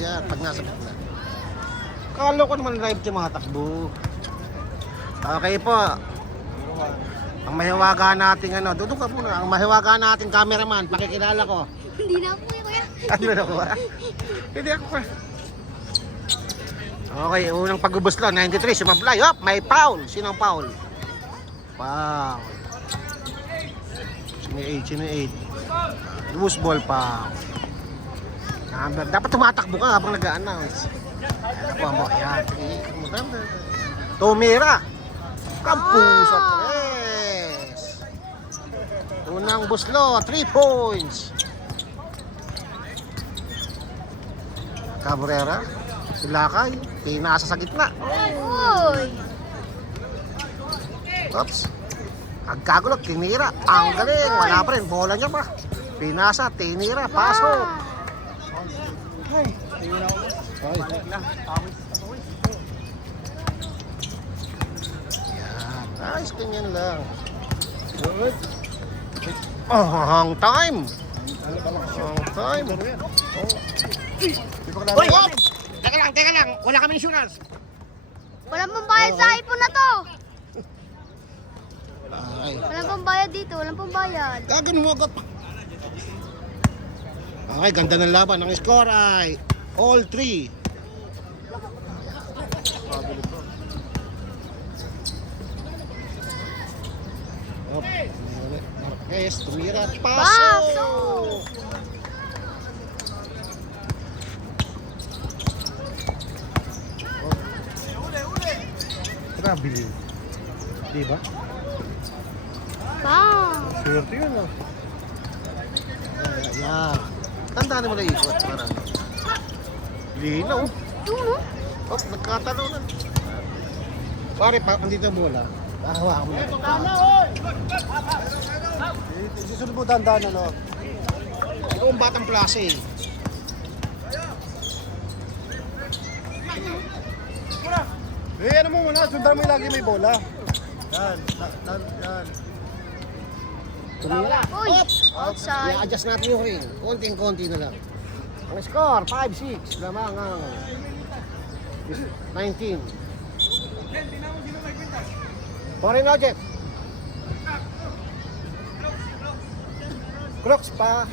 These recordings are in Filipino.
Yan, pag nasa gitna. Kala ko naman live tumatakbo. Okay po. Ang mahiwaga nating ano, dudong ka muna. Ang mahiwaga nating cameraman, pakikilala ko. Hindi na po kuya. Ano na ko ba? Hindi ako pa. Okay, unang pag-ubos lang, 93, sumablay. Hop, may foul. Sino ang foul? Foul. Sino 8? Sino 8? Loose ball foul. Dapat tumatakbo ka habang nag-a-announce. Nakuha mo, ayan. Tumira. Kampung sa tres. Unang buslo, 3 points. Cabrera, Silakay, pinasa sa gitna. Uy. Oops. Agkagulot, tinira. Ang galing, wala pa rin. Bola niya pa. Pinasa, tinira, pasok. Ay. Yan, nice, ganyan lang. Good. Hang time. Hang time. Uy! Teka lang. Wala kami insurance. Walang pambayad sa iPhone na to. Ay. Walang pambayad dito, walang pambayad. Gagano mo agad. Okay, ganda ng laban. Ang score ay all 3. Marquez, tumira, pasok! Grabe. Diba? Bang. Swerte yun ah. Ayan. Tandaan mo na ikot para. Linaw. Yun no? Oh, nagkatalunan. Pare, andito ang bola. Hahawakan mo na. Susunod mo dandan ano? Ito ang batang klase. Ano mo muna, sundan mo yung lagi may bola. Yan, yan. Tumira. Uy, outside. I-adjust natin yung ring. Konting-konti na lang. Ang score, 5-6. Lamang ang 19. Foreign object. Crooks pa.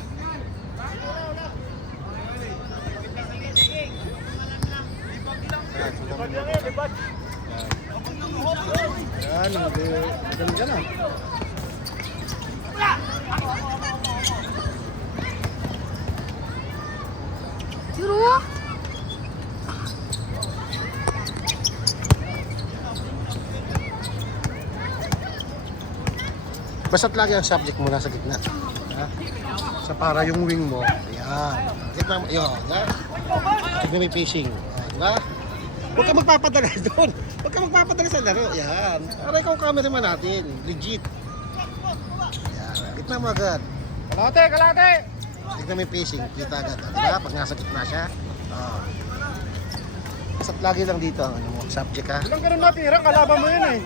Yan, magaling ka na. Yun no? Basta't lagi ang subject mo nasa gitna. Ha? Sa para yung wing mo. Ayan. Gitna mo. Yun. Ha? Huwag may pacing. Diba? Huwag ka magpapadala doon. Huwag ka magpapadala sa laro. Ayan. Para ikaw ang cameraman natin. Legit. Ayan. Gitna mo agad. Kalate! Tignan mo yung pacing. Kita agad. Diba? Pag nasa gitna siya. Basta't lagi lang dito ang ano mo. Subject ha. Ilang ganun natira, kalaban mo yun eh.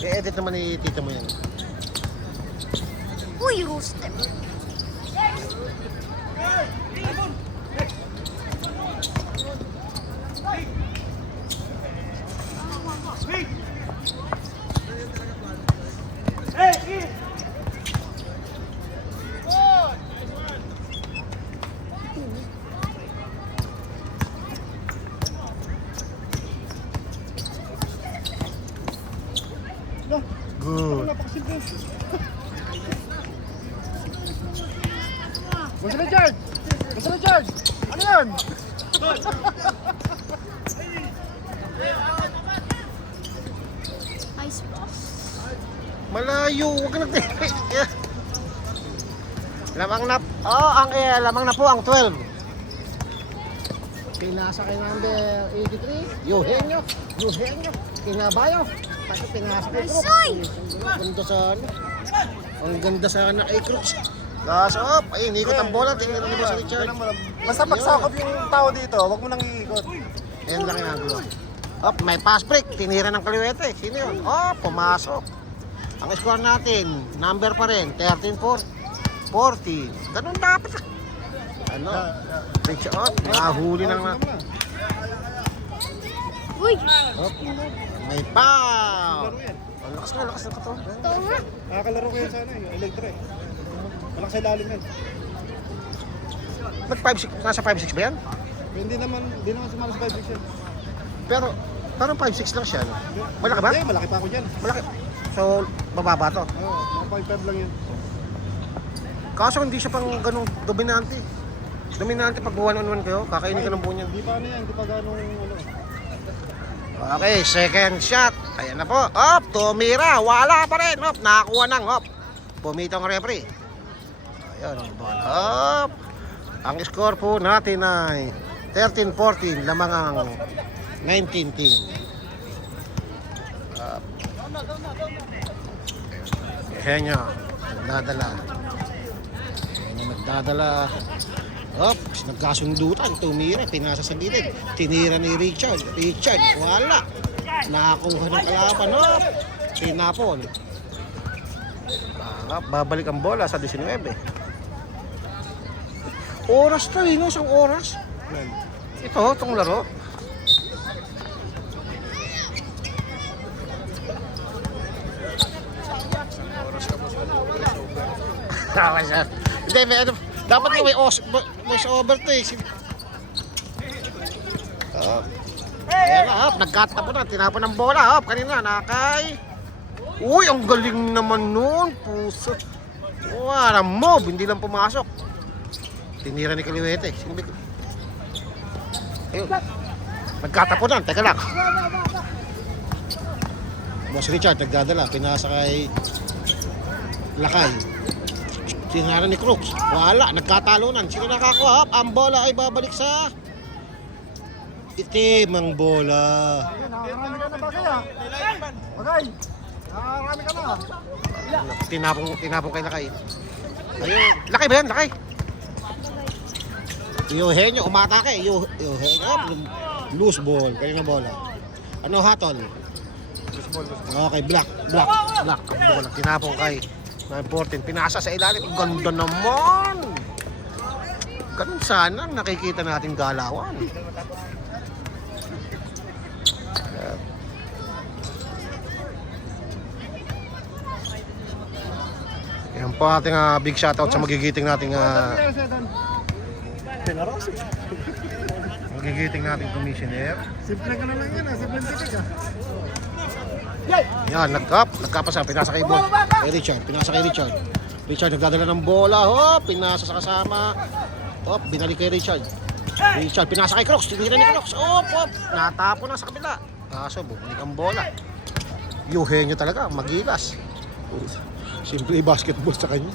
I-edit naman ni tita mo yan. Uy, roasted. Good. Napakasimple. Gusto na George! Ano yan? Ice box. Malayo, huwag ka nag-tiri. Lamang na, lamang na po ang 12. Pinasa kay number 83, Eugenio. Kinabayo. Tapos pinasa kay Cruz. Soy! Ang ganda sana. Ang ganda sana kay Cruz. Kaso, ay, inikot ang bola. Tingnan mo sa Richard. Basta pagsakop yung tao dito, wag mo nang iikot. Ayan lang yung angulo. Op, may pass break. Tinira ng kaliwete. Sino yun? Oh, pumasok. Ang score natin, number pa rin, 13-40. Ganun dapat. Ano? Richard, nahuli ng na. Uy! Oh, may foul. Ang lakas na katawan. Ito nga. Nakakalaro kayo sa ano Electra eh. Malaki sa ilalim yan. Ba't 5'6"? Nasa 5'6" ba yan? Hindi naman sumalas 5'6" yan. Pero parang 5'6" lang siya. No? Malaki ba? Hindi, malaki pa ako dyan. Malaki. So, bababa to. Oo, 5'5" lang yun. Kaso hindi siya pang ganong dominante. Dominante pag 1-on-1 kayo, kakainin ka ng buo niyan. Hindi pa ano yan, hindi pa ganong ano. Okay, second shot. Ayan na po. Op, tumira. Wala pa rin. Op, nakakuha ng op. Pumitong referee. Ayan ang bola. Op. Ang score po natin ay 13-14. Lamang ang 19 team. Op. Henyo. Nagdadala. Henyo nagdadala. Op, nagkasundutan, tumira, pinasa sa gilid. Tinira ni Richard. Richard, wala. Nakakuha ng kalaban. Op, tinapon. Babalik ang bola sa 19. Oras to, no? Isang oras. Ito, itong laro. Tama siya. Hindi, may ano. Dapat nga may voice over to eh. Ayan na, hop. Nagkatapo na. Tinapon ng bola, hop. Kanina, nakay. Uy, ang galing naman nun. Puso. Wala move. Hindi lang pumasok. Tinira ni Kaliwete. Ayun. Nagkatapo na. Teka lang. Boss Richard, nagdadala. Pinasa kay Lakay. Tinara ni Crooks. Wala, nagkatalunan. Sino nakakuha? Ang bola ay babalik sa itim ang bola. Nakakarami ka na ba kaya? Bagay! Nakakarami ka na. Tinapong kay Lakay. Ayun. Lakay ba yan? Lakay? Eugenio, umatake. Eugenio, loose ball. Kanina bola. Ano hatol? Okay, black. Ang bola. Tinapong kay 9-14, pinasa sa ilalim. Ganda naman. Ganun sana nakikita natin galawan. Yan po ating big shoutout sa magigiting nating magigiting nating commissioner. Simple ka na lang yan, simple titig ah. Yan, nagkapasa, pinasa kay Bob. Pinasa kay Richard. Richard nagdadala ng bola, hop, pinasa sa kasama. Hop, binalik kay Richard. Richard, pinasa kay Crooks, tinira ni Crooks. Hop, natapo na sa kabila. Kaso, bumalik ang bola. Eugenio talaga, magilas. Simple basketball sa kanya.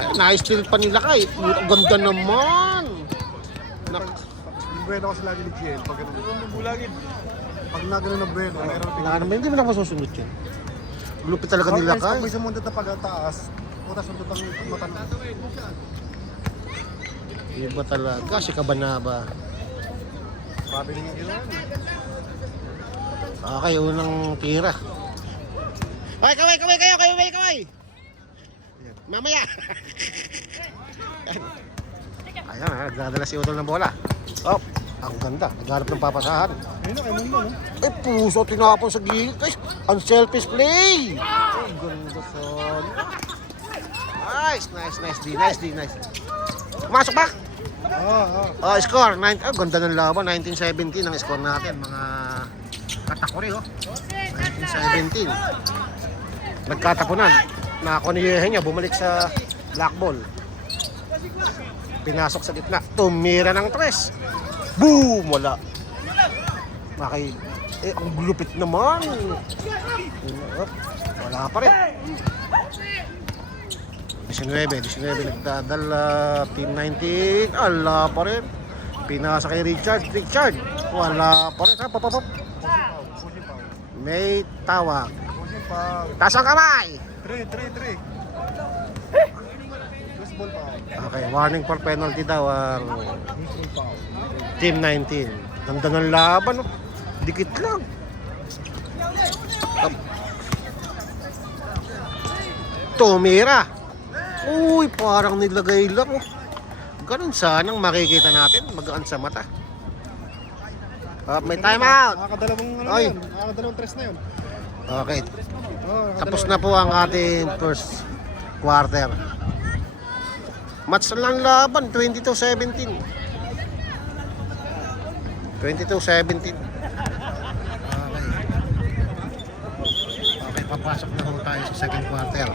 Ay, na-steal pa nila kay. Ganda naman. Yung bueno kasi lagi ni Kiel, pag ganun. Pag nagano ng bueno, Wala naman, hindi mo na masusunod yun. Lupit talaga nila pag kay. may sumunod na pagkataas, putas sundot ang mata na. Iba talaga, si Cabanaba. Sabi niya yun. Okay, unang tira. Ay, kaway! Mamaya! Ayan, nagdadala si Utol ng bola. Oh, ang ganda. Naghanap ng papasahan. Ayun na, kay Mundo, no? Ay, puso, tinapon sa gilid. Ay, unselfish play! Ang ganda son. Nice, D. Masok ba? Oh, score. Ganda ng laban. 19-17 ang score natin. Mga katakuri, oh. 19-17. Nagkatapunan. Nako ni Eugenio, bumalik sa black ball. Pinasok sa gitna. Tumira ng 3. Boom! Wala. Ang lupit naman. Wala pa rin. 19 nagdadala. Team 19. Wala pa rin. Pinasa kay Richard. Wala pa rin. Pop. May tawag. Taas ang kamay. 3. Baseball pa. Okay, warning for penalty daw ang Team 19. Ganda ng laban, oh. Dikit lang. Tumira. Uy, parang nilagay lang, oh. Ganun sanang makikita natin, magaan sa mata. May time out. Nakakadalawang ano Oy. yun. Nakakadalawang tres na yun. Okay, Oh, tapos na po ang ating first quarter. Match lang laban, 22-17. 22-17. Okay, papasok na po tayo sa second quarter.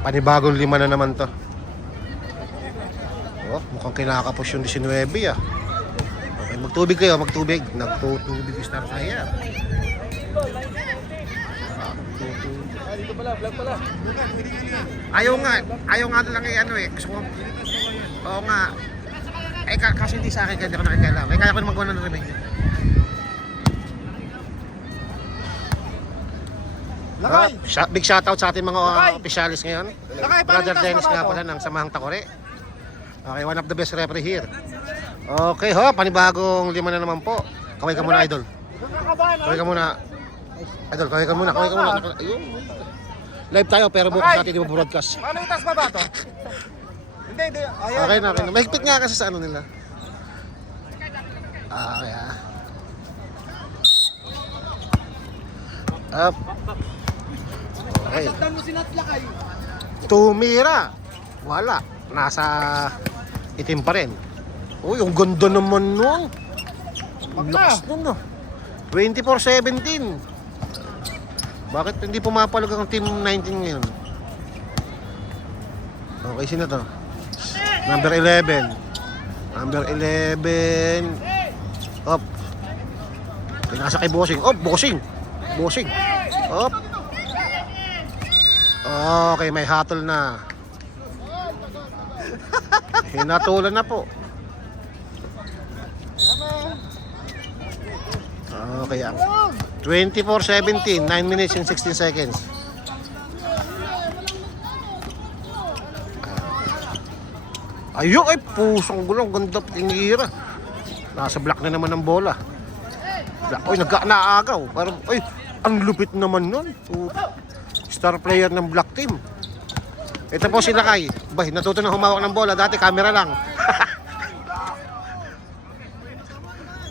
Panibagong 5 na naman to. Oh, mukhang kinakapos yung 19 ah. Okay, magtubig kayo, magtubig. Nagtutubig yung star fire. Ayaw nga lang eh, ano eh. Gusto ko, oo nga. Eh, kasi hindi sa akin, hindi ako nakikailangan. Eh, kaya ko naman gawa ng remake. Lakay! Big shoutout sa ating mga officialis ngayon. Lakay, paano Brother yung taas Dennis pa ba nga to? pala ng Samahang Takore. Okay, one of the best referee here. Okay ho, panibagong 5 na naman po. Kaway ka muna, idol. Kaway ka muna. Idol, kaway ka muna. Ayun. Live tayo pero bukas natin i-broadcast. Paano yung taas pa ba to? Hindi. Ayan. Okay na. Mahigpit nga kasi sa ano nila. Okay ha. Up. Okay. Tumira. Wala. Nasa itim pa rin. Uy, ang ganda naman nun. Ang lakas nun no. 24-17. Bakit hindi pumapalag ang team 19 ngayon? Okay, sino to? Number 11. Number 11. Up. Pinasa kay Bossing. Up, Bossing. Bossing. Up. Okay, may hatol na. Hinatulan na po. Okay, 24-17, 9 minutes and 16 seconds. Ayun, ay pusong gulong, ganda tinira. Nasa block na naman ng bola. Oy, naagaw. Parang, ay, ang lupit naman nun. Star player ng black team. Ito po si Lakay. Bay, natuto na humawak ng bola. Dati camera lang.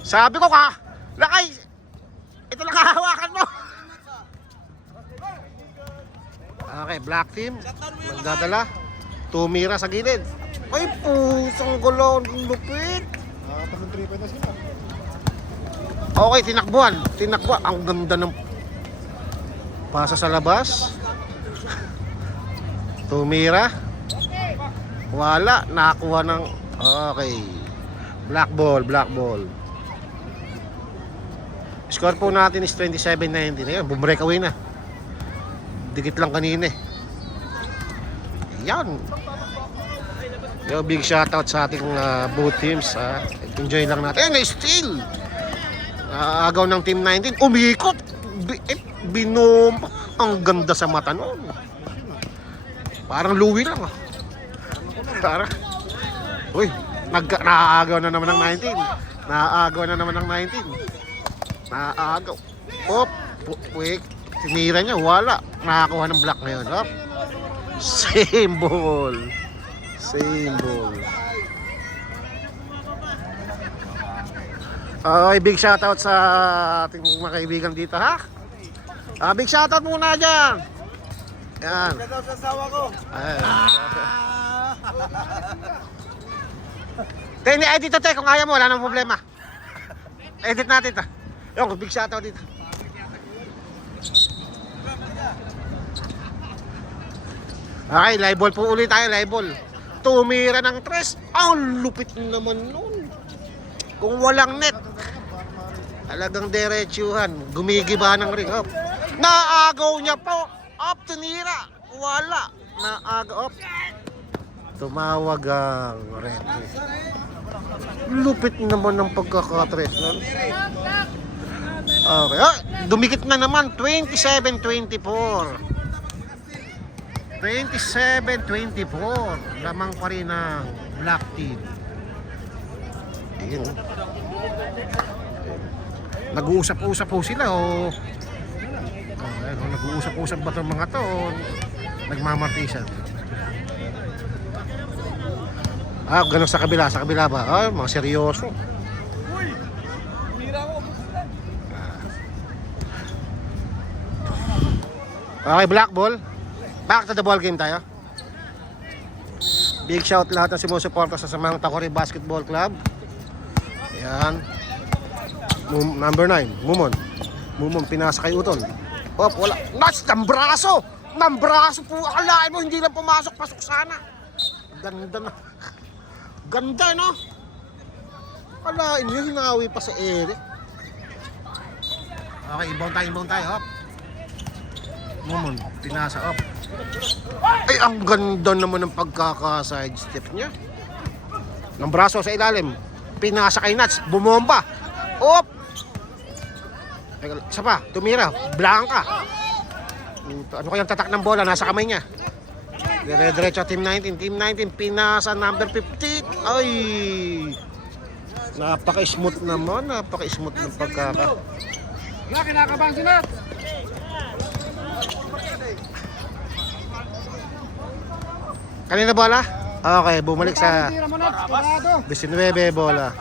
Sabi ko ka, Lakay, ito lang hahawakan mo. Okay, black team. Magdadala. Tumira sa gilid. Ay, pusong gulong, lupit. Nakakapag 3 point na sila. Okay, tinakbuhan. Ang ganda ng pasa sa labas. Tumira. Wala. Nakakuha ng... Okay. Black ball. Score po natin is 27-19. Ayan, bumreakaway na. Dikit lang kanina eh. Yan. Yo, big shoutout sa ating both teams. Enjoy lang natin. Steal! Agaw ng Team 19. Umikot! Binom! Ang ganda sa mata noon. Parang Louie lang. Parang... Uy! Naaagaw na naman ng 19. Naaagaw. Op! Wait! Tinira niya. Wala. Nakakuha ng block ngayon. Op! Same ball. Okay, big shoutout sa ating mga kaibigan dito, ha? Big shoutout muna dyan. Yan. Shoutout sa asawa ko. Edit to, kung kaya mo, wala nang problema. Edit natin to. Yung, big shoutout dito. Okay, live ball po ulit tayo, live ball. Tumira ng tres. Ang lupit naman nun. Kung walang net, talagang diretsuhan. Gumigiba ng ring. Up. Naagaw niya po. Up, tinira. Wala. Naagaw. Up. Tumawag ang referee. Lupit naman ng pagkakatres nun. Okay. Dumikit na naman. 27-24. 27-24. Lamang pa rin ang black team. Ayun. Nag-uusap-usap po sila o nag-uusap-usap ba itong mga to o nagmamartisan? Ah, ganun sa kabila ba? Ay, mga seryoso. Okay, black ball. Back to the ball game tayo. Big shout lahat ng sumusuporta sa Samang Takori Basketball Club. Ayan. Number 9, Mumon. Mumon, pinasa kay Utol. Op, wala. Nuts, ng braso! Ng braso po. Akalain mo, hindi lang pumasok. Pasok sana. Ganda na. Ganda, no? Akalain nyo, hinawi pa sa Eric. Okay, inbound tayo. Hop. Mumon, pinasa. Op. Ay, ang ganda naman ng pagkaka-side step niya. Ng braso sa ilalim. Pinasa kay Nuts. Bumomba. Op! Isa pa, tumira. Blanca. Ano kayang tatak ng bola? Nasa kamay niya. Dire-diretso Team 19. Team 19, pinasa number 50. Ay! Napaka-smooth naman. Napaka-smooth ng pagkaka. Wala, kinakabang si Nat. Kanina bola? Okay, bumalik sa Tira mo, Nat. Parado. 19 bola.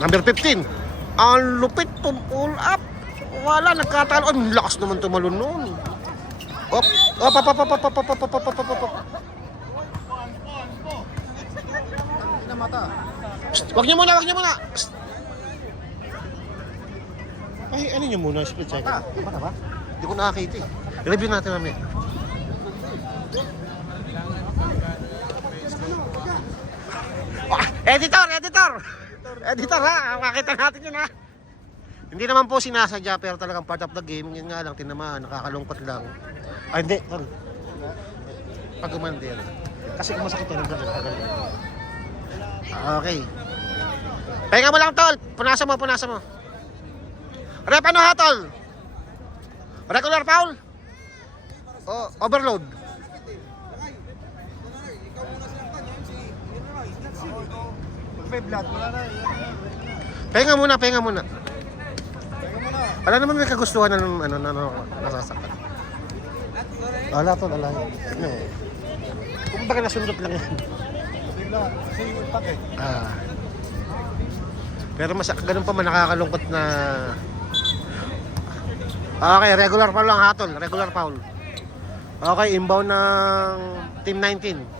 Number 15. Ang lupit, pull up. Wala, nagkatalo. Ang lakas naman tumalon nun. Op, op. Ina mata. Wag niyo muna. Psst. Ay, ano niyo muna, split second. Mata ba? Hindi ko nakakita eh. Review natin mamaya. Editor ha, makita natin yun ha. Hindi naman po sinasadya pero talagang part of the game. Yun nga lang, tinamaan, nakakalungkot lang. Ay hindi, tol. Pag umandir. Kasi kung masakit yun, ganun. Okay. Pahinga mo lang, tol. Punasa mo. Rep, ano ha, tol? Regular foul? O, overload? May blood. Wala na. Pahinga muna. Teka muna. Wala naman may kagustuhan ng nasasaktan. Wala to, wala. Ano eh. Kung baka nasundot lang yan. Bigla. Kasi yung impact eh. Pero ganun pa man nakakalungkot na... Okay, regular foul lang hatol. Regular foul. Okay, inbound ng Team 19.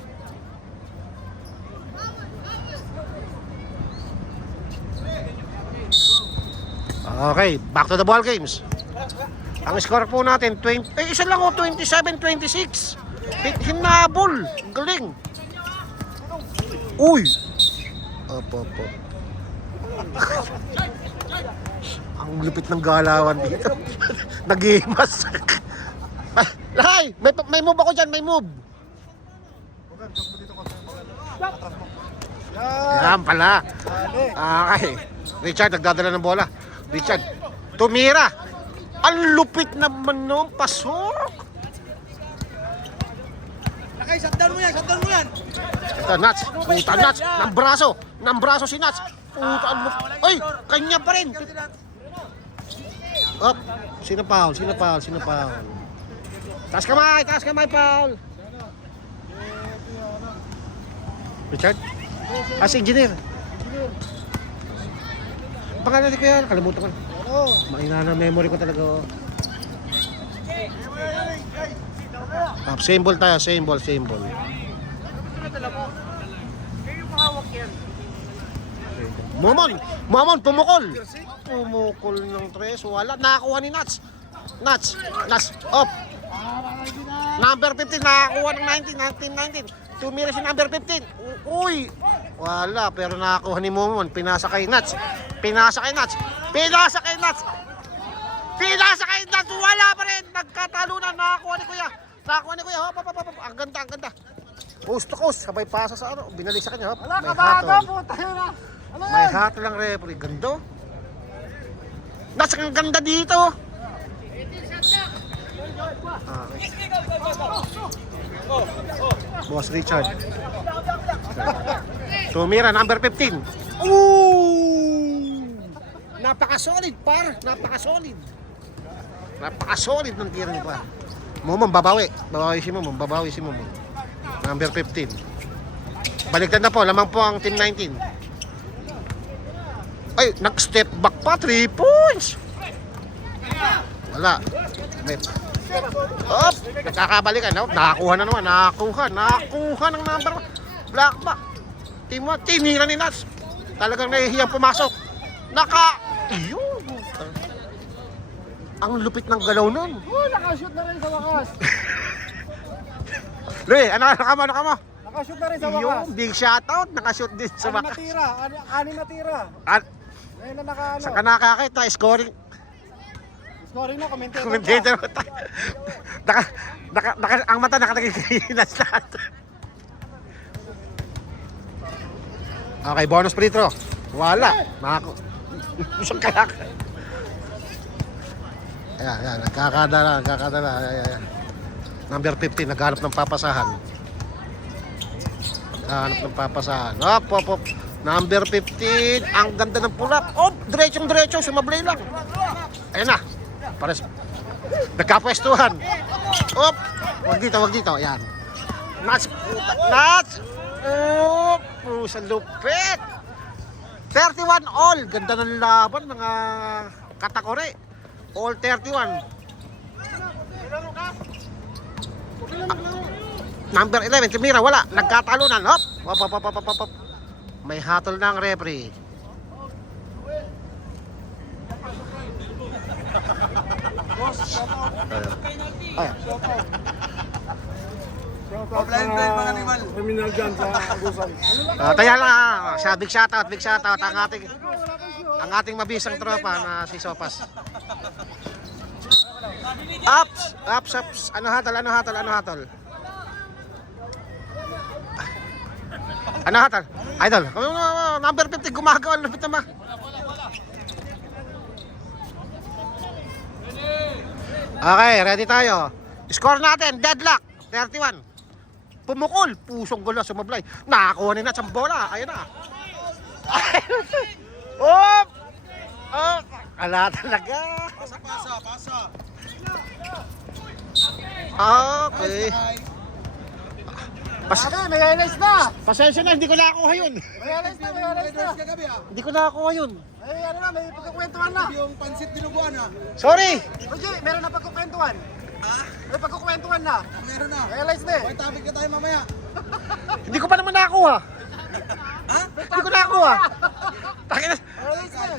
Okay, back to the ball games. Ang score po natin, isa lang o, 27-26. Hinabol. Galing. Uy. Opo. Ang lupit ng galawan dito. Nag-imas. Ay, may move ako dyan, may move. Yan pala. Okay. Richard, nagdadala ng bola. Richard, tumira. Ang lupit naman nung pasok. Nakay, shutdown mo yan. Ito, Nuts. Puta, Nuts. Ng braso si Nuts. Puta, ang lupit. Ay, kanya pa rin. Up. Sino foul? Taas kamay, foul. Richard? Si engineer. Pangalan ko yan, kalimutan ko. Mahina na memory ko talaga. Same ball tayo, same ball. Momon, pumukol ng tres, wala. Nakakuha ni Nuts, up. Number 15, nakakuha ng 19. Tumira si number 15. Uy, wala, pero nakakuha ni Momon. Pinasa kay Nuts. Wala pa rin. Nagkatalunan. Nakakuha ni Kuya. Hop. Ang ganda. Coast to coast. Sabay pasa sa ano. Binalik sa kanya. Hop. Wala, kabaga po. Tayo na. May hatol lang referee. Ganda. Nuts, ang ganda dito. Boss Richard. Tumira, number 15. Ooh! Napaka-solid, par. Napaka-solid ng tira ni par. Momon, babawi. Babawi si Momon, babawi si Momon. Number 15. Baligtad na po, lamang po ang team 19. Ay, nag-step back pa, 3 points. Wala. May... Op, nagkakabalikan. Oh, nakakuha na naman, nakakuha ng number 1. Black back. Team 1, tinira ni Nats. Talagang nahihiyang pumasok. Yun. Ang lupit ng galaw nun. Oh, nakashoot na rin sa wakas. Re, ano mo? Nakashoot na rin sa wakas. Yung big shoutout, nakashoot din sa Anim na bakas. tira. Anim na tira. Ngayon na nakaano. Sa kanakakita, scoring. Scoring na, commentator. Commentator. Ang mata nakatagiginas lahat. Okay, bonus free throw. Wala. Mako. Isang kalak. Ayan, nagkakadala. Ayan. Number 15, naghanap ng papasahan. Op. Number 15, ang ganda ng pulap. Diretso, sumablay lang. Ayan na. Pares. Nagkapwestuhan. Op. Wag dito. Ayan. Nats. Op. Pusang lupit. 31 all. Ganda ng laban, mga katakore. All 31. Number 11, Timira, wala. Nagkatalunan. Hop. May hatol ng referee. Offline play mga animal. Criminal dyan sa Agusan. Taya lang, big shoutout ang ating mabisang tropa na si Sopas. Ups. Ano hatol? Idol, number 50 gumagawa, lupit naman. Okay, ready tayo. Score natin, deadlock, 31. Pumukol, pusong gula, sumablay. Nakakuha ni Nats ang bola, ayun na. Oh! Ala talaga. Pasa. Okay. May highlights na. Pasensya na, hindi ko nakakuha yun. May highlights na. Hindi ko nakakuha yun. May pagkukwentuhan na. Yung pansit dinuguan na. Sorry! Oye, meron na pagkukwentuhan. May pagkukwentuhan na. Meron na. May highlights na. May topic na tayo mamaya. Hindi ko pa naman nakakuha. Hindi ko nakakuha. Takina. Highlights na.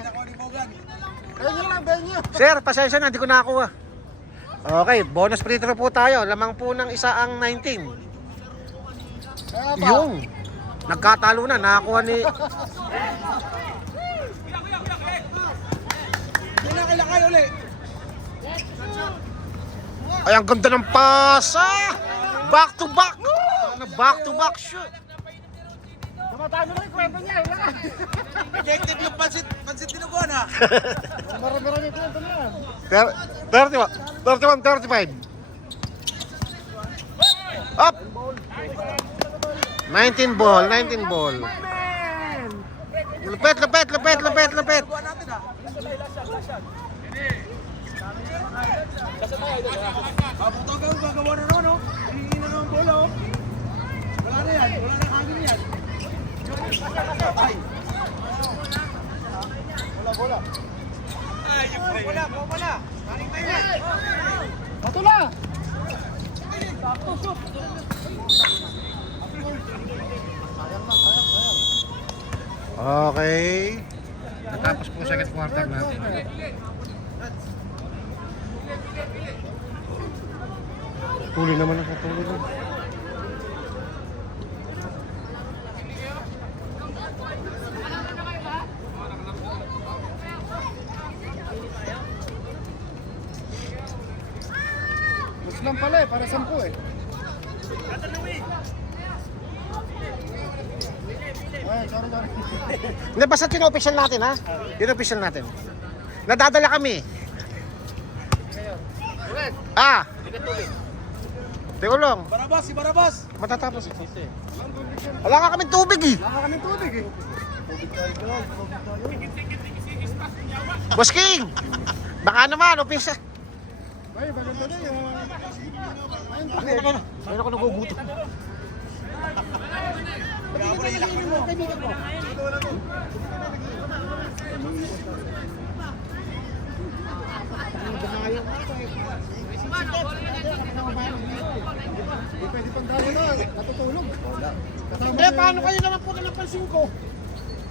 Benyo. Sir, pasensya na, hindi ko nakakuha. Okay, bonus free throw po tayo. Lamang po ng isa ang 19. Yung nagkatalo na, nakakuha ni... Kinakilakay uli. Ay, ang ganda ng pasa! Back to back shoot! Tumatalo na yung kwento niya. Objective yung pansit dinuguan ha. Marami-rami yung kwento niya. 31, 35. Up! 19 ball. Lupet. Paputogang gagawa na naman, hihingi na naman bola, Wala na yan, wala na hangin yan. Bola. Ay, yung bola. Haring na yan. Patula! Okay. Natapos po second quarter natin. Tuloy naman ang katuloy na. Muslim pala para 10 Ay, sorry. Hindi, basta official natin ha. Official natin. Nadadala kami. Tegulong. Si Barabas. Matatapos ito. Wala nga kaming tubig eh. Wala kaming tubig eh. Boss King! Baka naman, official. Ay, maganda na yun. Ayun ako nagugutom. Pwede pang drago na, natutulog. Eh, paano kayo naman po napansin ko?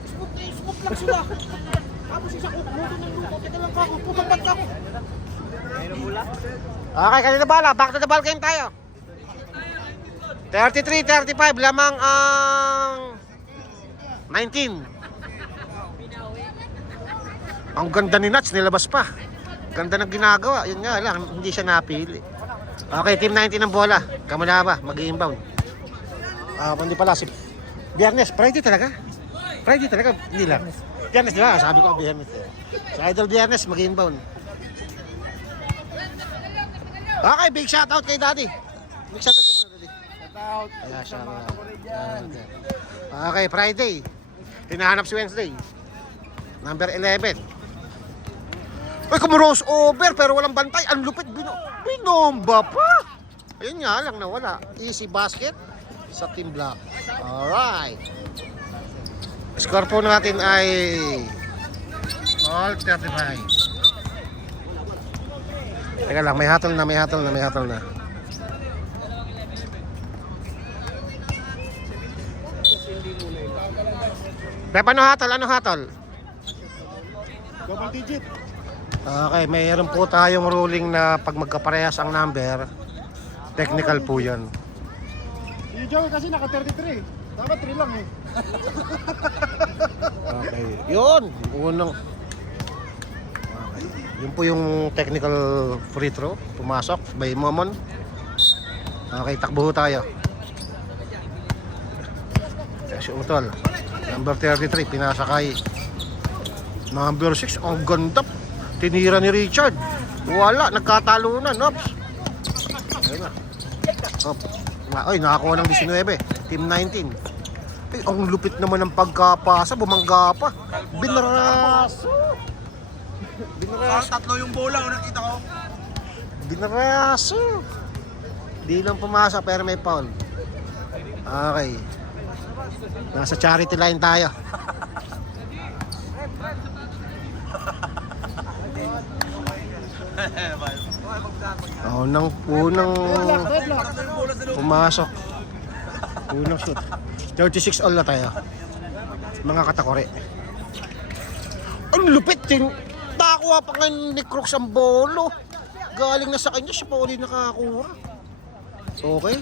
Scoop lang sila. Tapos isa ko, luto ng luto. Teka lang ka ako, putang ba't ako? Okay, kanina bala. Back to the ball game tayo. 33-35, lamang ang 19. Ang ganda ni Nats, nilabas pa. Ganda ng ginagawa, yun nga lang, hindi siya napili. Okay, team 19 ng bola. Kamula ba? Mag-i-inbound. Hindi pala si Biyernes, Friday talaga. Friday talaga, hindi lang. Biyernes, di ba? Sabi ko, Biyernes. Si Idol Biyernes, mag-i-inbound. Okay, big shoutout kay Daddy. Big shoutout kay Daddy. Shoutout. Ayan, shoutout. Okay, Friday. Hinahanap si Wednesday. Number 11. Uy, kumurose over pero walang bantay. Ang lupit, binomba pa. Ayun nga lang, nawala. Easy basket sa team block. Alright. Score po natin ay all 35. Teka lang, may hatol na. Pep, ano hatol? Double digit. Okay, mayroon po tayong ruling na pag magkaparehas ang number, technical po yan. Si Joey kasi naka 33. Dapat 3 lang eh. Okay, yun. Unang. Okay. Yun po yung technical free throw. Pumasok by Momon. Okay, takbo tayo. Si Utol. Number 33, pinasakay. Number 6, ang ganda. Tinira ni Richard. Wala, nagkatalunan. Ops. Ayun na. Ay, nakakuha ng 19. Team 19. Ay, ang lupit naman ng pagkapasa. Bumangga pa. Binaraso. Tatlo yung bola, nakita ko. Binaraso. Di lang pumasa pero may foul. Okay. Nasa charity line tayo. Unang pumasok. Unang shoot. 36 all na tayo. Mga katakore. Ang lupit din. Nakuha pa ngayon ni Crooks ang bolo. Galing na sa kanya, siya pa uli nakakuha. Okay.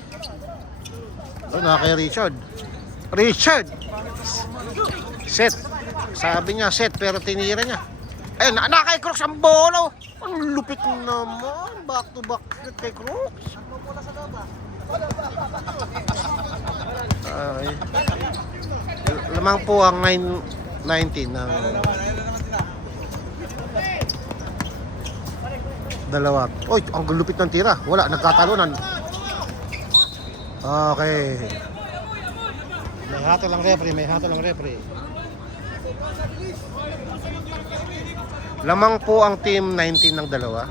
Kay Richard. Set. Sabi niya set pero tinira niya. Ayun, kay Crooks ang bolo. Ang lupit naman. Back to back kay Crooks. Ay. Lamang po ang 19 ng dalawa. Oy, ang lupit ng tira. Wala, nagkatalunan. Okay. May hatol ang referee. Lamang po ang team 19 ng dalawa.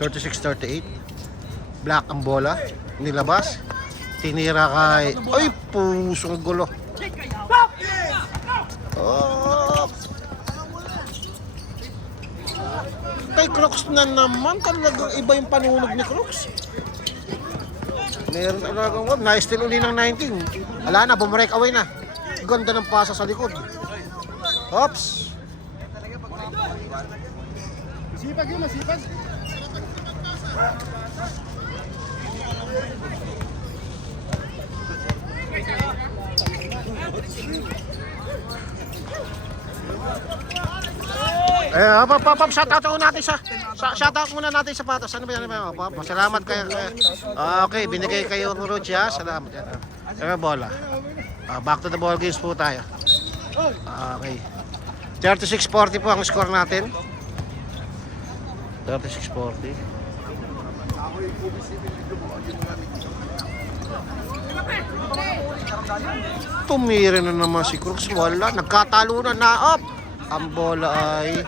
36-38. Black ang bola. Nilabas. Tinira kay... Ay, pusong gulo. Oh. Kay Crooks na naman. Talagang iba yung panunog ni Crooks. Meron talagang wag. Na-steal uli ng 19. Ala na, bumrek away na. Ganda ng pasa sa likod. Oops. Masipag yun, masipag. Shoutout natin shoutout muna natin sa patas. Ano ba yan? Salamat kayo. Okay, binigay kayo ng Roach, ha? Salamat. Yan. Bola. Back to the ball games po tayo. Okay. 36-40 po ang score natin. 36-40. Tumira na naman si Crooks. Wala. Nagkatalunan na. Up. Ang bola ay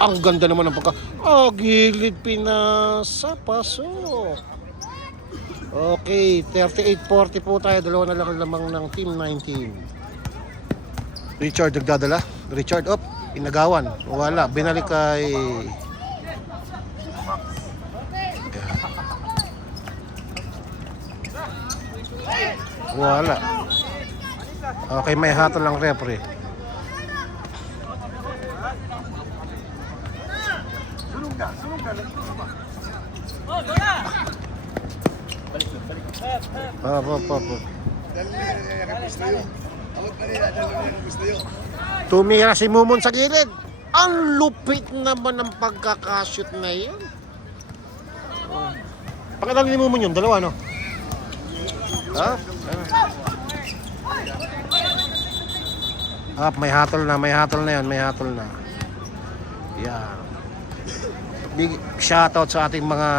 Ang ganda naman ng pagka... gilid pinasa. Pasok. Okay, 38-40 po tayo. Dalawa na lang lamang ng Team 19. Richard nagdadala. Richard, inagawan. Wala. Binalik kay... Wala. Okay, may hatol lang referee. Tumira si Mumon sa gilid. Ang lupit naman ng pagkakashoot na yun. Pangalan ni Mumon yun, dalawa no? May hatol na yan, may hatol na. Yeah. Big shoutout sa ating mga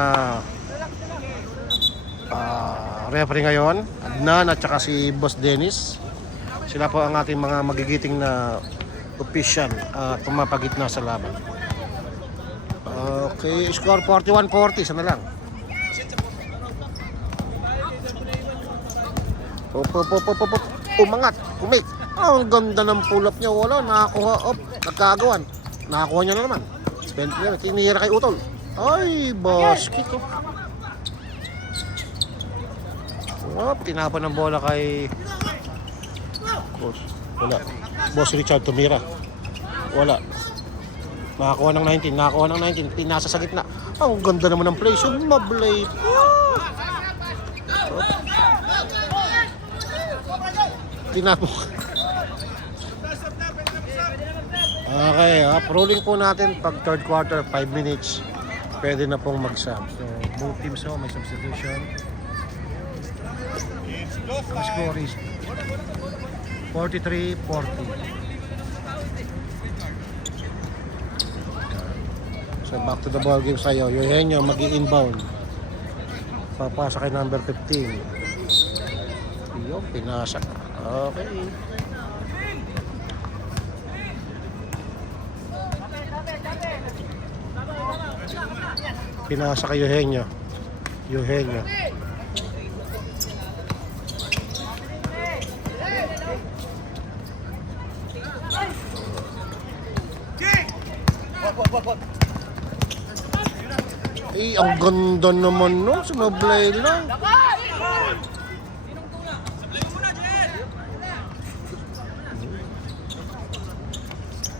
referee ngayon, Adnan at saka si Boss Dennis. Sila po ang ating mga magigiting na official pumapagitna sa laban. Okay, score 41-40, sana lang. Umangat, umik. Ang ganda ng pull-up niya, wala, nakakuha, nagkagawan. Nakakuha niya na naman. Tinira kay Utol. Ay, basket oh. Tinapan ng bola kay wala. Boss Richard tumira. Wala. Nakakuha ng 19, pinasa sa gitna. Ang ganda naman ng play. Sumablay. Tinapok. Okay, rolling po natin pag third quarter, 5 minutes. Pwede na pong mag-sub. So, both teams may substitution. Ang score is 43-40. So, back to the ball game sa'yo. Eugenio mag-i-inbound. Papasa kay number 15. Yung pinasa. Okay. Pinasa kay Eugenio. Ang ganda naman no, sumablay lang.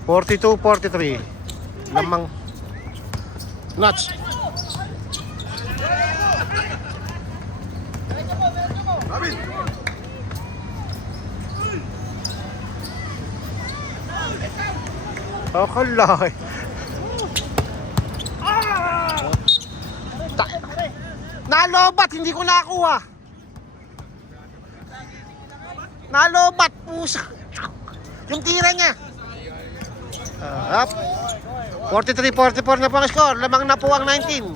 (42-43) lamang nuts. Kalay. Nalobat, hindi ko nakuha. Nalobat, pusa. Yung tira niya. 43-44 na po ang score. Lamang na po ang 19.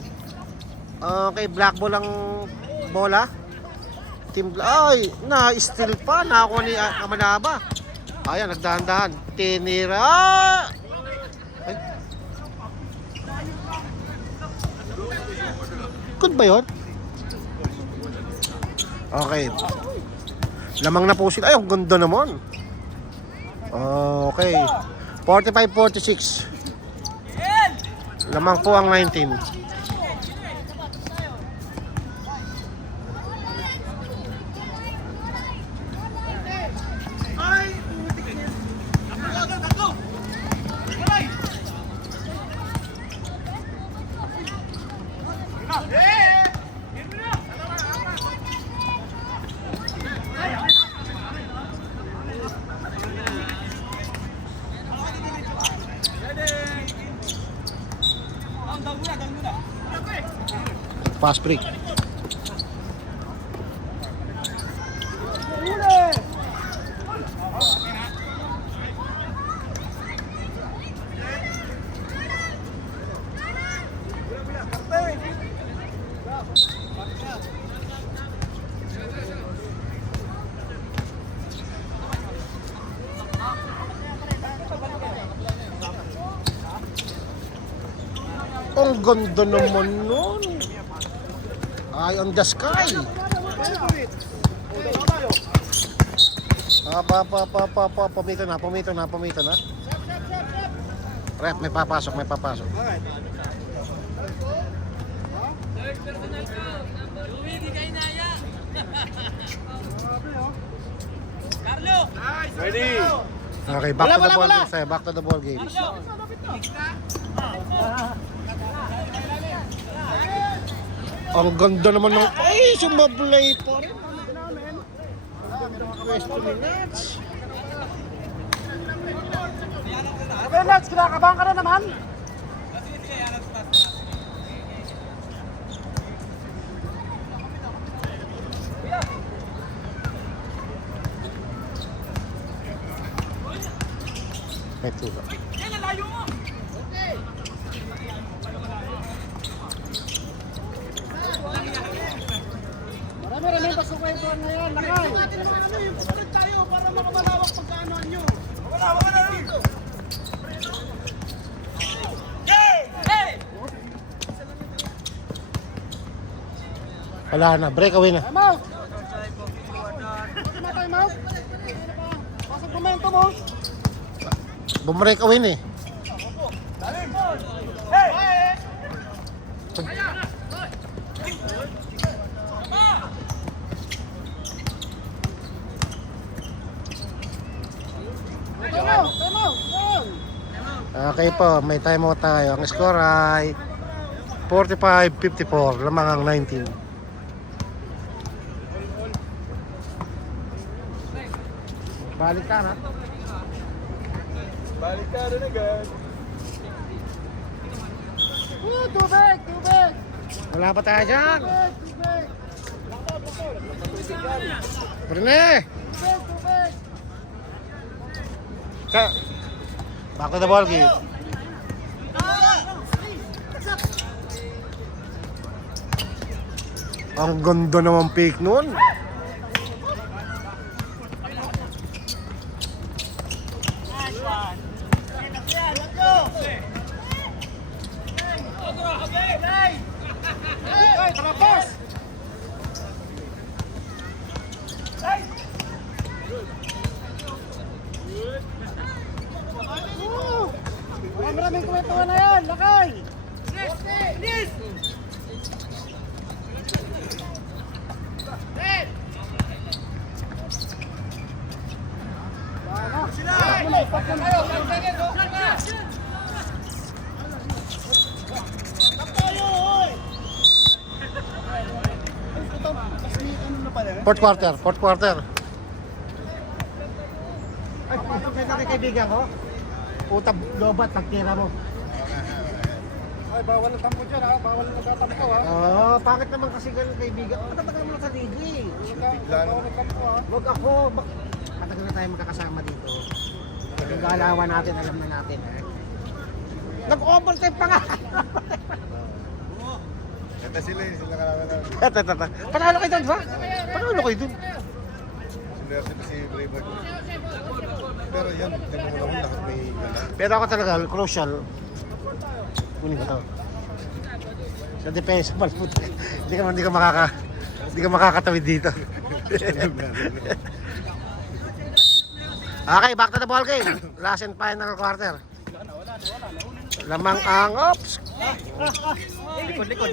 Okay, black ball ang bola. Ay, na-steal pa. Nakakuha ni Amanaba. Ayan, nagdahan-dahan. Tinira. Ay. Good ba yun? Okay. Lamang na po sila. Ay, ang ganda naman. Okay. 45-46. Lamang po ang 19. Fast break. Ang ganda naman nun. Eye on the sky. Pumito na. Rep, may papasok. Ready? Okay, back to the ball game tayo. Back to the ball game. Ang ganda naman ng... Ay, sumablay pa rin. Pwesto ni Nats. Okay, Nats, kinakabahan ka na naman. May tuba. Marami pasukwentuhan ngayon, lakay. Sulit tayo para makamalawak pagkaanoan nyo. Wala na dito. Wala na, breakaway na. Time out! Time out! Pasok momento mo. Bumreakaway na eh. Okay po, may timeout tayo. Ang score ay 45-54, lamang ang 19. Balik ka na. Balik ka rin agad. Tubig! Wala pa tayo dyan. Tubig! Brune! Back to the ball game. Ang ganda naman pick nun. Maraming kwentuhan na yan, lakay! Yes! Fourth quarter. Ay, puto kayo na kaibigan ko. Puta, lobat, pagtira mo. Ay, bawal ang tampo dyan ha, bawal ang nagtatampo ha. Oo, bakit naman kasi ganun kaibigan? Matagal mo na sa liga eh. Bawal ang tampo ha. Huwag ako, matagal na tayo magkakasama dito. Yung galawan natin, alam na natin eh. Nag-overtime pa nga! Ito sila kalaban na. Panalo kayo doon ba? Panalo kayo doon. Sinerte pa si Brayburn. Pero yan, hindi mo naman lahat may gala. Pero ako talaga, crucial. Kunin ko to. Sa depensa, malputi. Hindi ka makakatawid dito. Okay, back to the ball game. Last and final quarter. Lamang ang ops. Likod.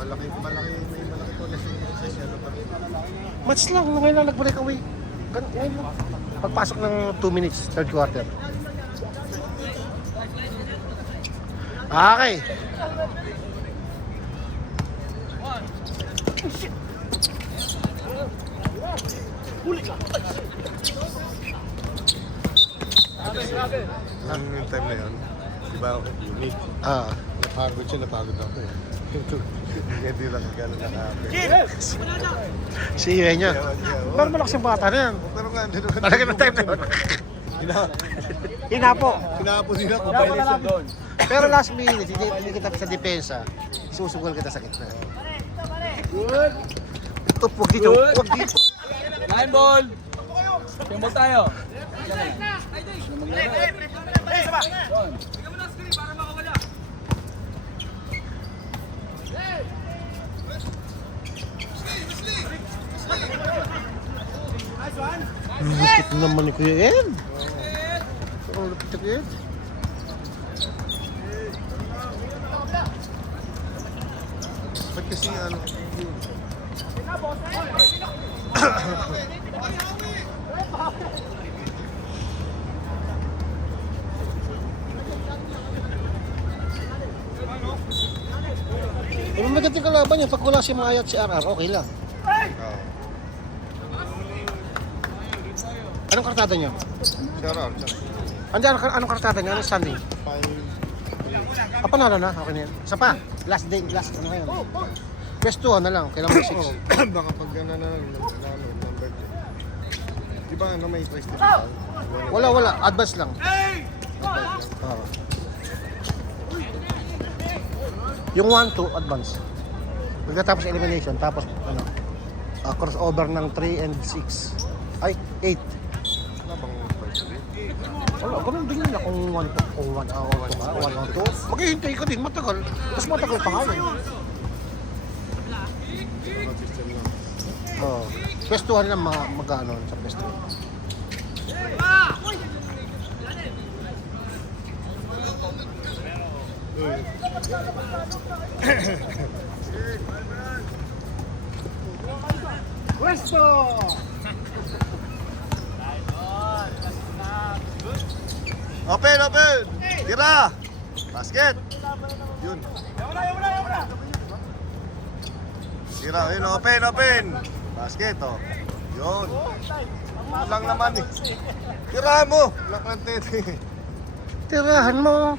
Malaki po na sa siyalo pa. Match lang, ngayon lang nag-break away. Ngayon lang. Pagpasok ng 2 minutes, third quarter. Okay. Yung time na yun, di ba unique? Napagod ako eh. Hindi lang gano'n nakapit. Si Iwe niya. Pero malakas yung bata na yan. Pero nga, hindi naman. Talaga ng time na yun. Hinapo. Pinapo nila ko, violation doon. Pero last minute, hindi kita sa depensa, susugal kita sa gitna. Good. Ito, huwag dito. Huwag dito. Line ball. Team ball tayo. Yun. Lupit naman ni Kuya Ed. Ang lupit ni Kuya Ed. Ba't kasi ano? Ano magandang kalaban niya? Pag wala si Maya at si RR, okay lang. Anong kartada niya? Shoutout. Anong kartada niya? Anong standing? Panalo na? Okay na yan. Isa pa. Last day. Last ano ngayon? Best 2 na lang. Kailangan may 6. Baka pag gano'n na number 2. Di ba ano may price din? Wala. Advance lang. Oo. Yung 1-2, advance. Pagkatapos elimination, tapos ano, crossover ng 3 and 6. Ay, 8. Wala bang price din? Wala, ganun din yun na kung 1-2, kung 1 or 2. Maghihintay ka din, matagal. Tapos matagal pa nga yun. Ano system na? Oo. Best 2 lang mag-ano sa best 2. Open! Tira! Basket! Yun. Tira, yun, open! Basket, oh. Yun. Lang naman eh. Tira mo! Lakantet eh. Tirahan mo.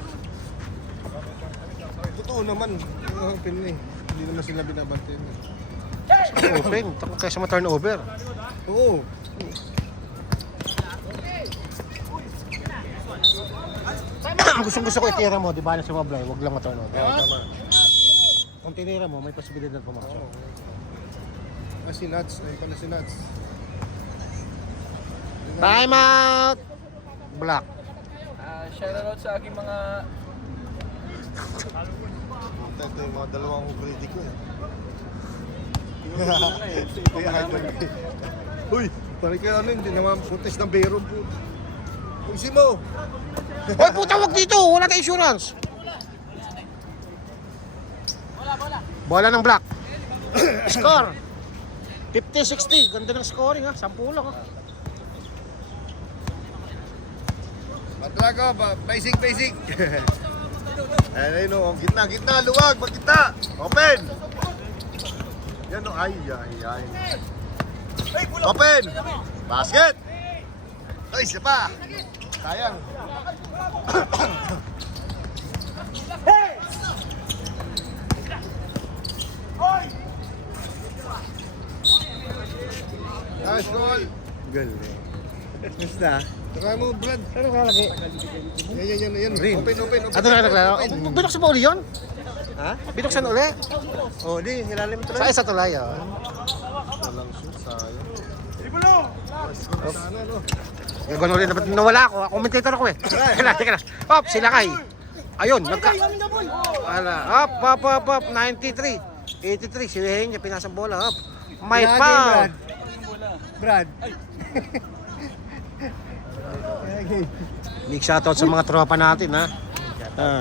Totoo naman. Yung open eh. Hindi naman sila binabantay. Open, kaysa ma-turnover. Oo. Gusto ko itira mo, di ba na sumablay, huwag lang ma-turnover. Oo, tama. Kung tinira mo, may posibilidad pumasok. Ah, si Nats. Ayun pala si Nats. Time out! Black. Shoutout sa aking mga Ito yung mga dalawang critic ko eh. Uy, parang kayo ano, hindi naman puntis ng Beron po. Pusi mo! Hoy, puta, wag dito! Wala tayong insurance! Bola ng Black. Score! 50-60. Ganda ng scoring ha. 10 lang ha. Matrago, basic. Ayun o, gitna, luwag, magkita. Open! Yan o, ay. Open! Basket! Ay, isa pa! Sayang. Nice goal! Galing. Basta. Tara mo, Brad. Ano ka lagi? Yan. Open. Ano na naglaro? Binuksan mo uli yun? Ha? Binuksan uli? Oh, di, hilalim ito Sa isa tulay ah. Walang shoot, sayang. Sana, no? Gagawin ulit. Nawala ako. Commentator ako eh. Teka na. Hop, sila kay. Ayun. Wala. Hop. 93. 83. Silihin niya. Pinasang bola. Hop. May foul. Brad. Big shoutout sa mga tropa natin ha.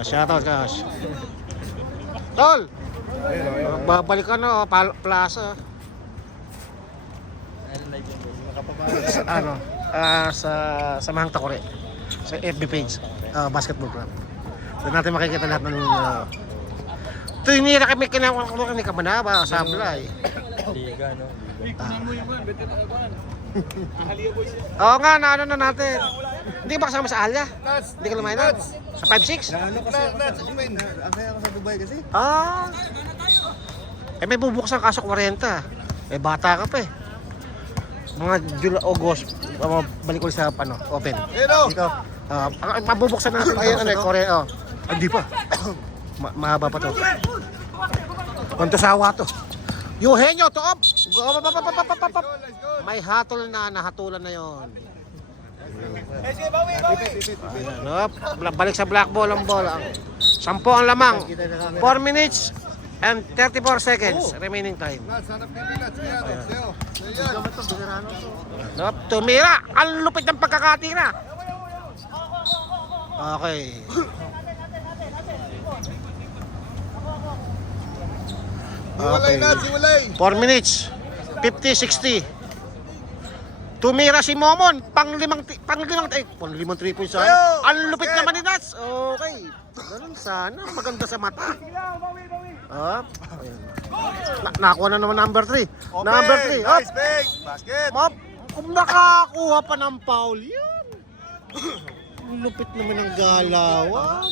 Shoutout Cash. Tol! Babalik ka na plaza. Ano? Sa Mahang Takore. Sa FB page. Basketball club. Doon natin makikita lahat ng tuwinira kami kinakakuha ni Kamanaba sa Ablay. Liga, no? Oo nga, ano na natin. Hindi ka ba kasama sa Alya? Hindi ka lumayan na? Sa 5-6? Ano kasi ako open. Akaya ako sa Dubai kasi. May bubuksan kaso 40. Bata ka pa eh. Mga July, August, balik ulit sa open. Pero! Dito. Mabubuksan natin ngayon, Korea. Hindi pa. Mahaba pa to. Kontosawa to. Eugenio, to up. Go, up. Let's go. May hatol na, nahatulan na yon. Ayan, up. Balik sa black ball ang bola. 10 ang lamang. 4 minutes and 34 seconds remaining time. Lads, hanap kayo Lads. Kaya, Seo. Yan. Up, tumira. Ang lupit ng pagkakatira. Okay. Iwalay Lads, iwalay. 4 minutes. 50-60. Tumira si Momon. Pang-limang 3 points. Ayo! Ang lupit Basket! naman ni Nats. Okay. Ganun sana. Maganda sa mata. Up. Nakuha na naman number 3. Open. Number 3. Up. Nice, big. Basket. Up. Kung nakakuha pa ng foul, yan. Ang lupit naman ng galawan.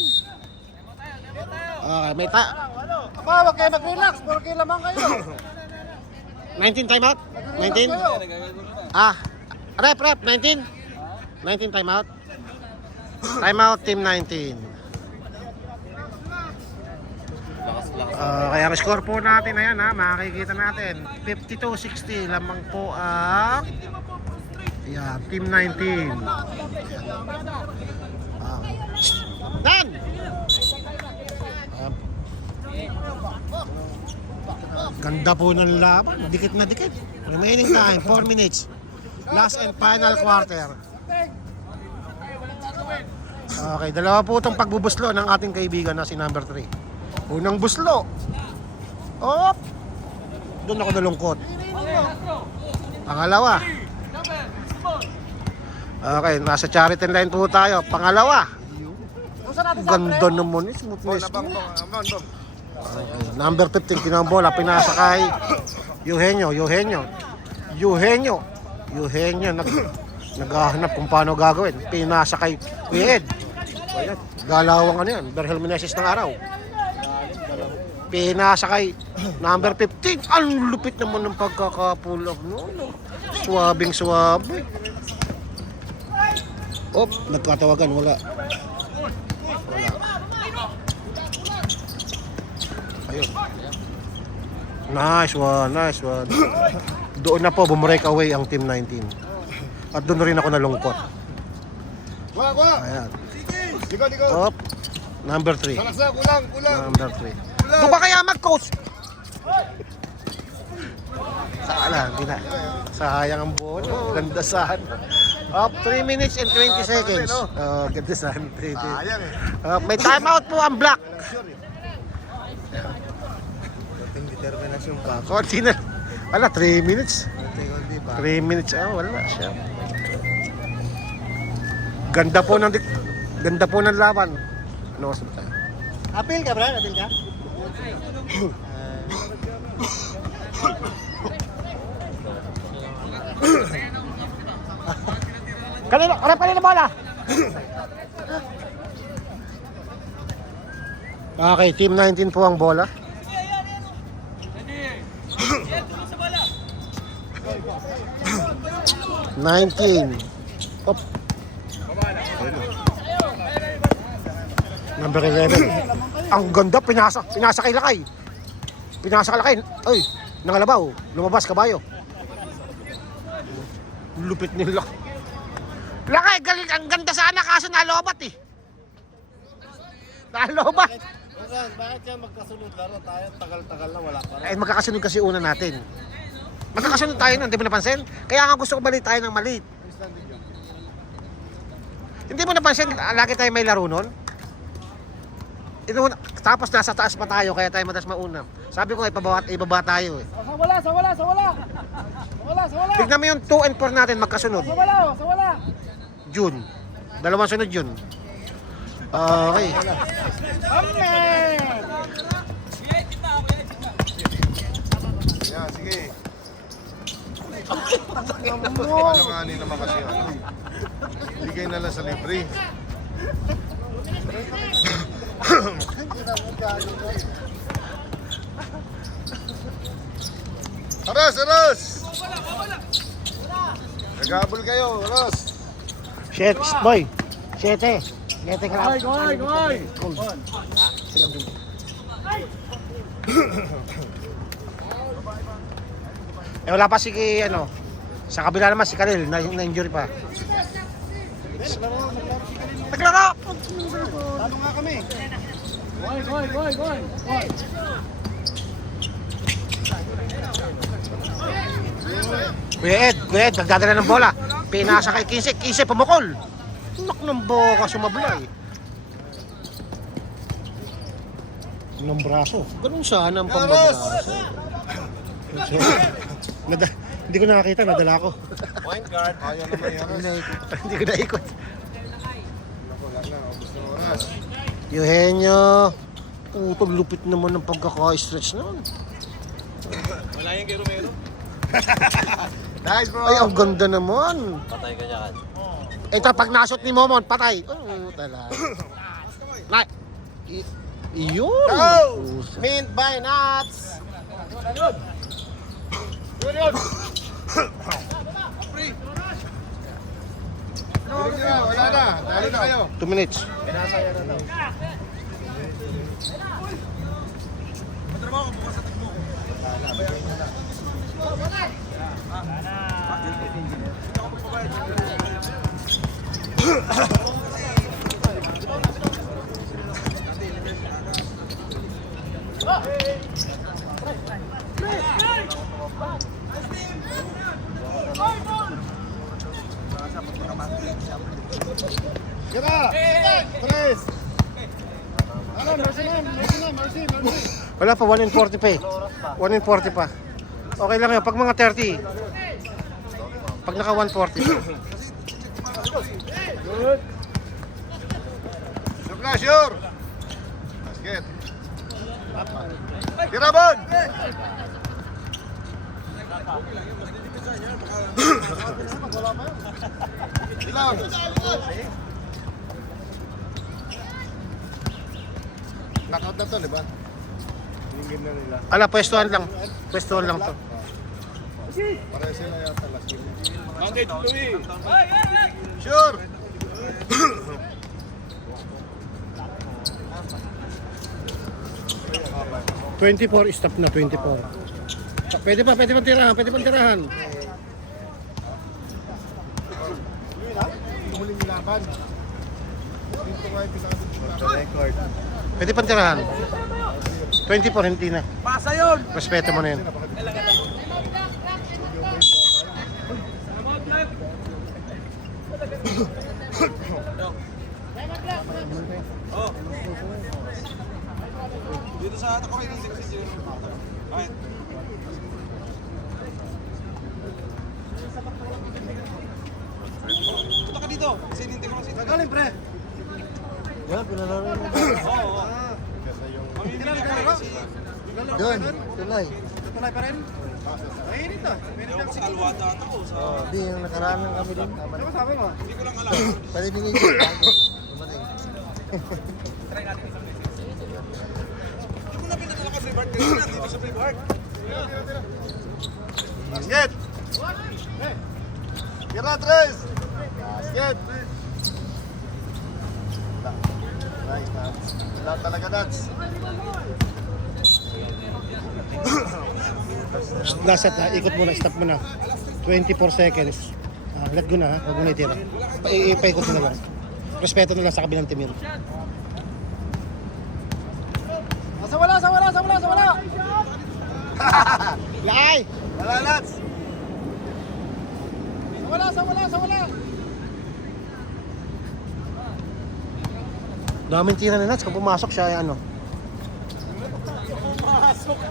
Okay, may Aba, wag kayo mag-relax. Puro kayo lamang kayo. 19 timeout? 19? Ah, rep, 19? 19 timeout? Timeout, team 19. Kaya ang score po natin, ayan ha, makikita natin. 52-60, lamang po ang team 19. Dan! Ganda po ng laban, dikit na dikit. Remaining time, 4 minutes. Last and final quarter. Okay, dalawa po itong pagbubuslo ng ating kaibigan na si number 3. Unang buslo. Op! Doon ako nalungkot. Pangalawa. Okay, nasa charity line po tayo. Pangalawa. Ganda naman, smoothness. Okay, number 15 kinambola, pinasa kay Eugenio. Naghahanap kung paano gagawin. Pinasa kay Ed. Galawang ano yan, Berhel Meneses ng araw. Pinasa kay number 15. Ang lupit naman ng pagkakapull up, no? Swabing swabe. Op, nagkatawagan, wala. Ayun. Nice one. Doon na po bumreak away ang team 19. At doon rin ako nalungkot. Kuha. Ayan. Ligo. Op. Number 3. Salaksa, kulang. Number 3. Doon ba kaya mag-coach? Sala, hindi na. Sayang ang bola. Ganda sana. Up 3 minutes and 20 seconds. Oh, ganda sana. Sayang May timeout po ang black. Determinasyon pa. Konti na. Wala, 3 minutes. 3 minutes. Wala siya. Ganda po ng laban. Ano mas tayo? Apil ka, Brad? Apil ka? Kanina bola. Okay, team 19 po ang bola. Op. Number 11. Ang ganda, pinasa kay Lakay. Ay, nangalabaw. Lumabas kabayo. Lupit nila. Lakay, galing, ang ganda sana kaso nalobat eh. Nalobat. Bakit yan magkasunod laro tayo? Tagal-tagal na wala pa rin. Ay, magkakasunod kasi una natin. Magkakasunod tayo nun, di mo napansin? Kaya nga gusto ko balik tayo ng maliit. Hindi mo napansin, lagi tayo may laro nun? Tapos nasa taas pa tayo, kaya tayo madalas mauna. Sabi ko, ibaba tayo eh. Sa wala. Tignan mo yung 2 and 4 natin magkasunod. Sa wala. June. Dalawang sunod June. Okay. Amen! Yan, sige. Alanganin naman kasi ano. Bigay na lang sa libre. Aras! Nagabol kayo, Aras! Boy. 7 ka lang. Goy! Eh wala pa si ano. Sa kabila naman si Kalil na-injury pa. Naglaro! Talo nga kami. Kuya Ed, nagdadala ng bola. Pinasa kay Kise pumukol. Nak ng boka, sumablay. Ng braso. Ganun sana ang pambabraso. Hindi ko nakakita, nadala ko. Point guard. Ayaw naman yan. Hindi ko naikot. Wala na, gusto mo oras. Eugenio. Putol, lupit naman ng pagkaka-stretch naman. Wala yung kay Romero. Nice bro. Ay, ang ganda naman. Patay ka niyan. Ito, pag nasot ni Momon, patay. Oh, talaga. Iyon. Go! Mint by Nuts. Wala na. Dali na kayo. 2 minutes. Kira! Tres! Ano, mercy. Wala pa, 1 in 40 pa eh. 1 in 40 pa. Okay lang yun. Pag mga 30. Pag naka 140. Good. Supla, sure! Basket. Kira, Bon! Ilang? Knockout na to, di ba? Hingin na nila. Ala, pwestuhan lang. Pwestuhan lang to. Pareho sila yata last game. Mounted Louis. Sure! 24, stop na 24. Pwede pang tirahan. Huling laban. Dito nga yung pinaka record. Pwede pang tirahan. 24, hindi na. Pasa yun. Respeto mo na yun. Dito sa ako kayo ng 60. Bakit? Punta ka dito. Kasi hindi ko kasi. Galing pre. Yan, pinalaro mo. Oo. Mamimili ka kasi. Doon, tulay. Tutuloy pa rin. Mainit ah. Mainit ako sa alwata ako sa. Hindi, yung nakaraan ng kami din. Ano ba sabi mo? Hindi ko lang alam. Pwede binigyan. Hindi ko na pinadala ka free bar kanina. Dito sa free bar. Basket! Kira, Tres! Basket! Nice, Nats. Wala talaga, Nats. Last set na, ikot muna, stop muna. 24 seconds. Let go na ha, huwag mo na itira. Paikot mo na lang. Respeto na lang sa kabilang timir. Sa wala! Laay! Wala, Nats! Sa wala! Daming tira na Nats, kung pumasok siya ay ano. Pumasok.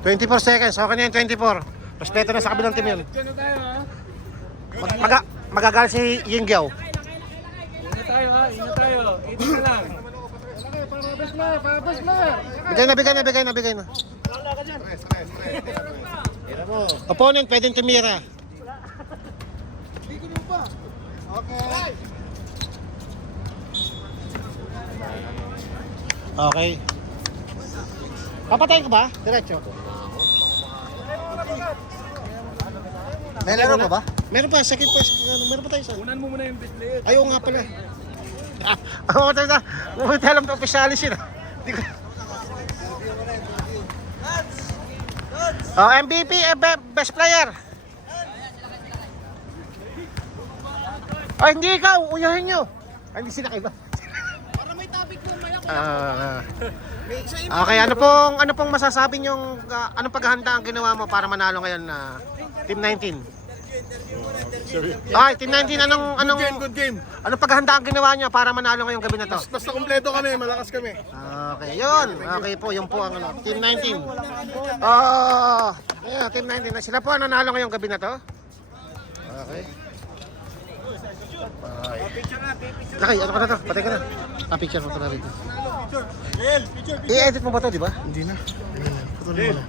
24 seconds, okay na yun, 24. Respeto na sa kabilang tim yun. Diyan na tayo ha. Magagal si Yingyaw. Ingat tayo ha. 80 na lang. Pabas na. Bigay na. Tres. Opponent, pwedeng tumira. Okay. Okay. Papatayin ka ba? Diretso. May laro pa ba? Meron pa, second first. Meron pa tayo sa. Unan mo muna yung bitlit. Ayaw nga pala. Oo, tayo na. Alam na officialis yun. Hindi ko. Oh, MVP, best player. Ay, hindi ikaw. Uyahin nyo. Ay, hindi sila kayo ba? Para may topic po, may ako. Okay, ano pong masasabi nyo, anong paghahanda ang ginawa mo para manalo ngayon na Team 19? Ay, Team 19, Good game. anong paghahanda ang ginawa nyo para manalo ngayong gabi na to? Basta kompleto kami, malakas kami. Okay, yun. Okay po, yun po ang Team 19. Yeah, Team 19. Sila po ang nanalo ngayong gabi na to. Okay. Lakay, ano ka na to? Patay ka na. Picture mo ka na rin. I-edit mo ba to, di ba? Hindi na. Putulin mo na.